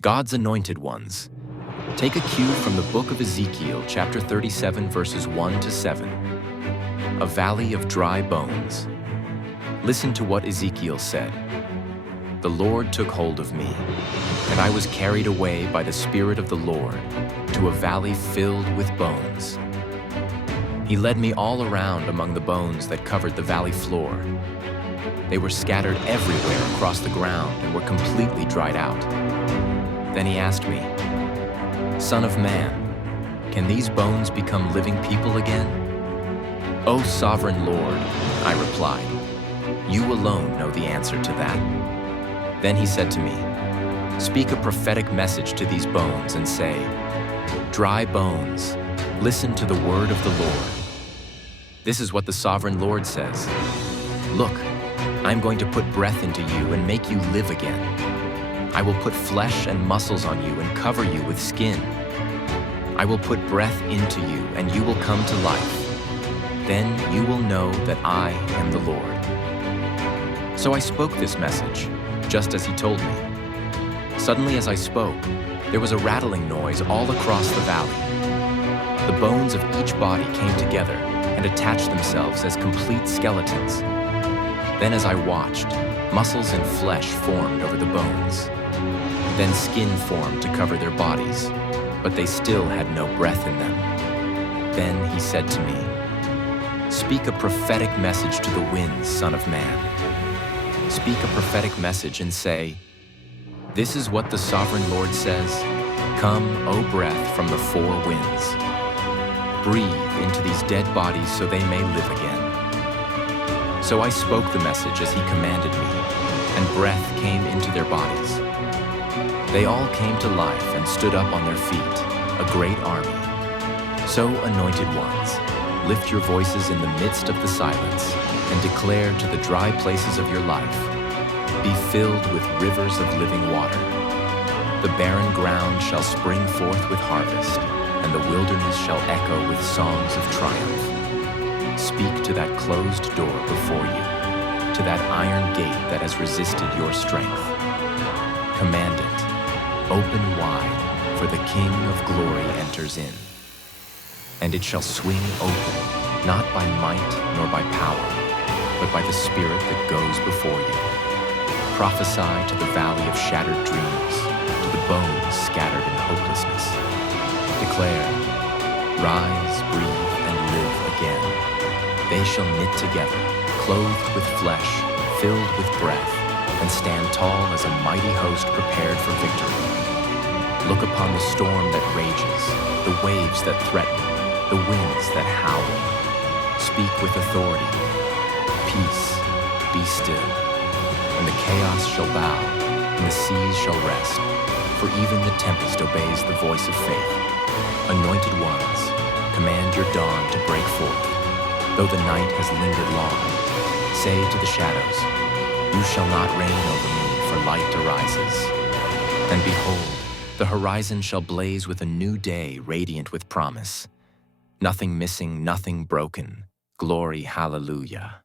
God's anointed ones. Take a cue from the book of Ezekiel, chapter 37, verses 1 to 7. A valley of dry bones. Listen to what Ezekiel said. The Lord took hold of me, and I was carried away by the Spirit of the Lord to a valley filled with bones. He led me all around among the bones that covered the valley floor. They were scattered everywhere across the ground and were completely dried out. Then he asked me, "Son of man, can these bones become living people again?" "O sovereign Lord," I replied, "you alone know the answer to that." Then he said to me, "Speak a prophetic message to these bones and say, 'Dry bones, listen to the word of the Lord.' This is what the sovereign Lord says. Look, I'm going to put breath into you and make you live again. I will put flesh and muscles on you and cover you with skin. I will put breath into you and you will come to life. Then you will know that I am the Lord." So I spoke this message, just as he told me. Suddenly as I spoke, there was a rattling noise all across the valley. The bones of each body came together and attached themselves as complete skeletons. Then as I watched, muscles and flesh formed over the bones. Then skin formed to cover their bodies, but they still had no breath in them. Then he said to me, "Speak a prophetic message to the winds, Son of man. Speak a prophetic message and say, 'This is what the sovereign Lord says. Come, O breath from the four winds. Breathe into these dead bodies so they may live again.'" So I spoke the message as he commanded me, and breath came into their bodies. They all came to life and stood up on their feet, a great army. So, anointed ones, lift your voices in the midst of the silence and declare to the dry places of your life, "Be filled with rivers of living water. The barren ground shall spring forth with harvest, and the wilderness shall echo with songs of triumph." Speak to that closed door before you, to that iron gate that has resisted your strength. Command it, "Open wide, for the King of glory enters in." And it shall swing open, not by might nor by power, but by the Spirit that goes before you. Prophesy to the valley of shattered dreams, to the bones scattered in hopelessness. Declare, "Rise, breathe, and live again. They shall knit together, clothed with flesh, filled with breath, and stand tall as a mighty host prepared for victory." Look upon the storm that rages, the waves that threaten, the winds that howl. Speak with authority. Peace, be still. And the chaos shall bow, and the seas shall rest, for even the tempest obeys the voice of faith. Anointed ones, command your dawn to break forth. Though the night has lingered long, say to the shadows, "You shall not reign over me, for light arises." And behold, the horizon shall blaze with a new day radiant with promise. Nothing missing, nothing broken. Glory, hallelujah.